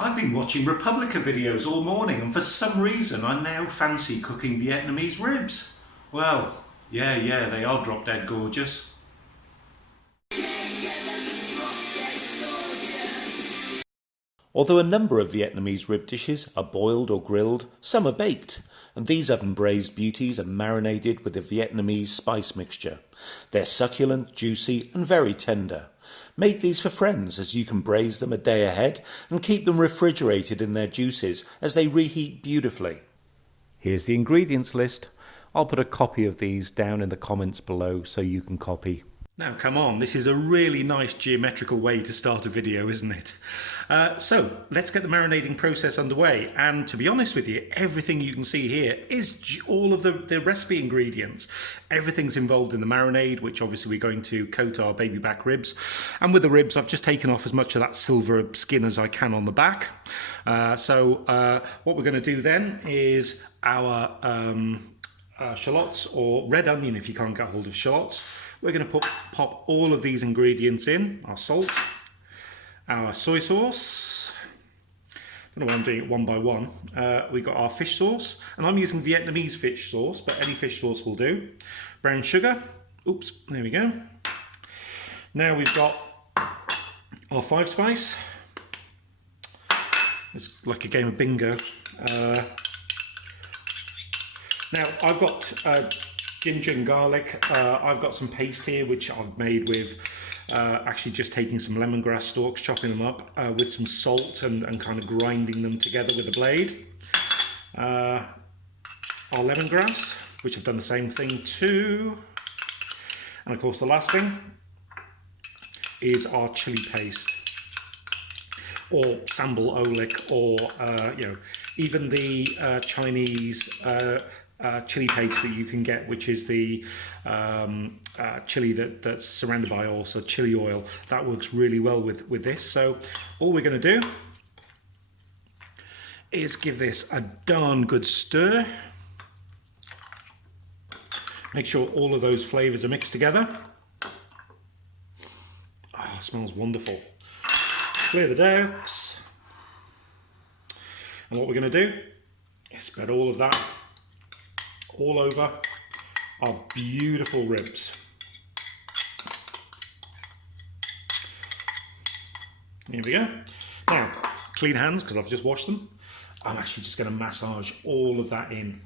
I've been watching Republica videos all morning and for some reason I now fancy cooking Vietnamese ribs. Well, yeah, they are drop dead gorgeous. Although a number of Vietnamese rib dishes are boiled or grilled, some are baked, and these oven braised beauties are marinated with a Vietnamese spice mixture. They're succulent, juicy and very tender. Make these for friends as you can braise them a day ahead and keep them refrigerated in their juices as they reheat beautifully. Here's the ingredients list. I'll put a copy of these down in the comments below so you can copy. Now come on, this is a really nice geometrical way to start a video, isn't it? So let's get the marinating process underway, and to be honest with you, everything you can see here is all of the recipe ingredients. Everything's involved in the marinade, which obviously we're going to coat our baby back ribs, and with the ribs I've just taken off as much of that silver skin as I can on the back. What we're going to do then is our shallots, or red onion if you can't get hold of shallots. We're going to pop all of these ingredients in. Our salt, our soy sauce. I don't know why I'm doing it one by one. We've got our fish sauce, and I'm using Vietnamese fish sauce, but any fish sauce will do. Brown sugar. Oops, there we go. Now we've got our 5 spice. It's like a game of bingo. Now I've got ginger and garlic. I've got some paste here which I've made with actually just taking some lemongrass stalks, chopping them up with some salt and kind of grinding them together with a blade. Our lemongrass, which I've done the same thing too. And of course the last thing is our chili paste, or sambal, oelek, or even the Chinese chili paste that you can get, which is the chili that's surrounded by oil, so chili oil. That works really well with this. So all we're going to do is give this a darn good stir. Make sure all of those flavours are mixed together. Oh, it smells wonderful. Clear the decks. And what we're going to do is spread all of that all over our beautiful ribs. Here we go. Now, clean hands because I've just washed them. I'm actually just going to massage all of that in.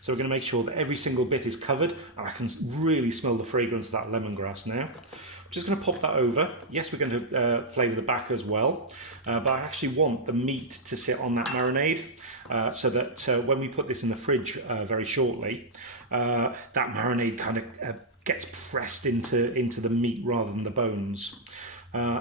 So we're going to make sure that every single bit is covered, and I can really smell the fragrance of that lemongrass now. I'm just going to pop that over. Yes, we're going to flavour the back as well, but I actually want the meat to sit on that marinade so that when we put this in the fridge very shortly, that marinade kind of gets pressed into the meat rather than the bones.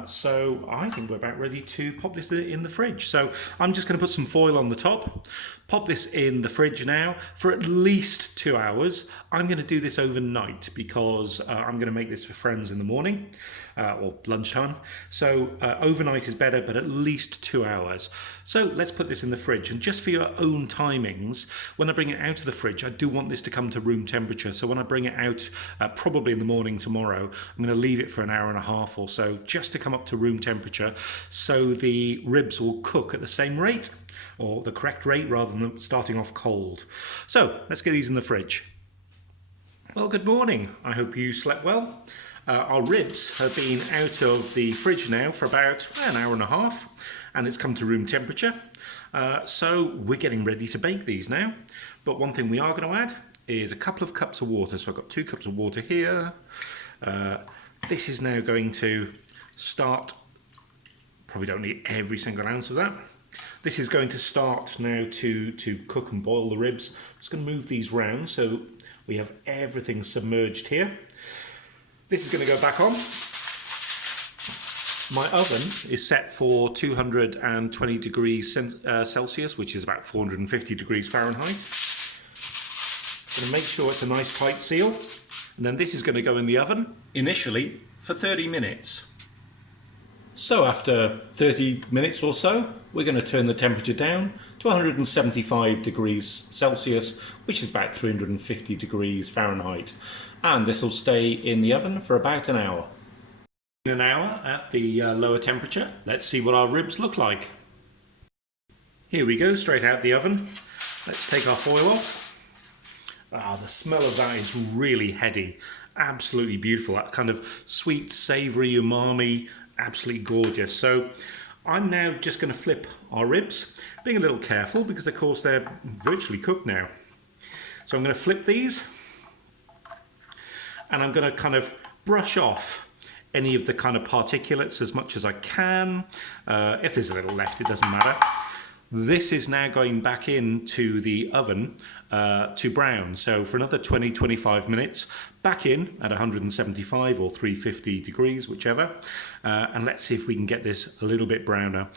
So I think we're about ready to pop this in the fridge. So I'm just going to put some foil on the top, pop this in the fridge now for at least 2 hours. I'm going to do this overnight because I'm going to make this for friends in the morning or lunchtime. So overnight is better, but at least 2 hours. So let's put this in the fridge, and just for your own timings, when I bring it out of the fridge, I do want this to come to room temperature. So when I bring it out, probably in the morning tomorrow, I'm going to leave it for an hour and a half or so, just to come up to room temperature, so the ribs will cook at the same rate, or the correct rate, rather than starting off cold. So let's get these in the fridge. Well, good morning. I hope you slept well. Our ribs have been out of the fridge now for about an hour and a half, and it's come to room temperature. So we're getting ready to bake these now. But one thing we are going to add is a couple of cups of water. So I've got 2 cups of water here. This is now going to start, probably don't need every single ounce of that. This is going to start now to cook and boil the ribs. I'm just going to move these round so we have everything submerged here. This is going to go back on. My oven is set for 220 degrees Celsius, which is about 450 degrees Fahrenheit. I'm going to make sure it's a nice tight seal. And then this is going to go in the oven initially for 30 minutes. So after 30 minutes or so, we're going to turn the temperature down to 175 degrees Celsius, which is about 350 degrees Fahrenheit. And this will stay in the oven for about an hour. In an hour at the lower temperature, let's see what our ribs look like. Here we go, straight out the oven. Let's take our foil off. Ah, the smell of that is really heady. Absolutely beautiful. That kind of sweet, savoury umami. Absolutely gorgeous. So I'm now just going to flip our ribs, being a little careful because of course they're virtually cooked now. So I'm going to flip these and I'm going to kind of brush off any of the kind of particulates as much as I can. If there's a little left, it doesn't matter. This is now going back into the oven to brown. So for another 20-25 minutes, back in at 175 or 350 degrees, whichever. And let's see if we can get this a little bit browner.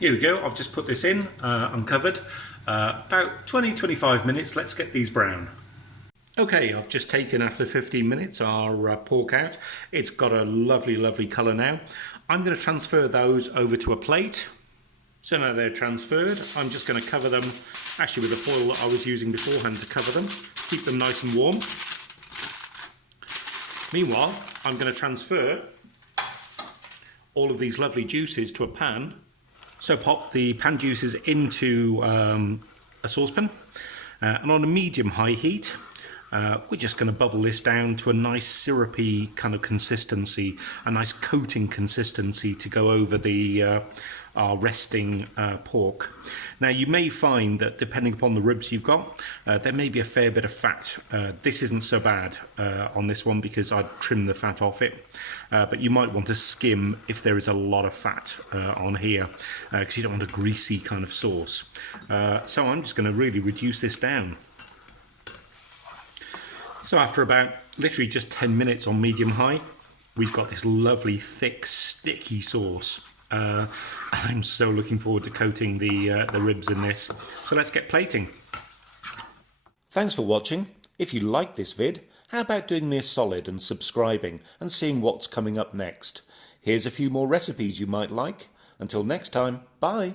Here we go, I've just put this in, uncovered. About 20-25 minutes, let's get these brown. Okay, I've just taken, after 15 minutes, our pork out. It's got a lovely, lovely colour now. I'm going to transfer those over to a plate. So now they're transferred, I'm just going to cover them, actually with the foil that I was using beforehand to cover them, keep them nice and warm. Meanwhile, I'm going to transfer all of these lovely juices to a pan. So pop the pan juices into a saucepan, and on a medium-high heat, we're just going to bubble this down to a nice syrupy kind of consistency, a nice coating consistency to go over the our resting pork. Now you may find that depending upon the ribs you've got, there may be a fair bit of fat. This isn't so bad on this one because I'd trim the fat off it, but you might want to skim if there is a lot of fat on here because you don't want a greasy kind of sauce. So I'm just going to really reduce this down. So after about literally just 10 minutes on medium-high, we've got this lovely, thick, sticky sauce. I'm so looking forward to coating the ribs in this. So let's get plating. Thanks for watching. If you liked this vid, how about doing me a solid and subscribing and seeing what's coming up next? Here's a few more recipes you might like. Until next time, bye!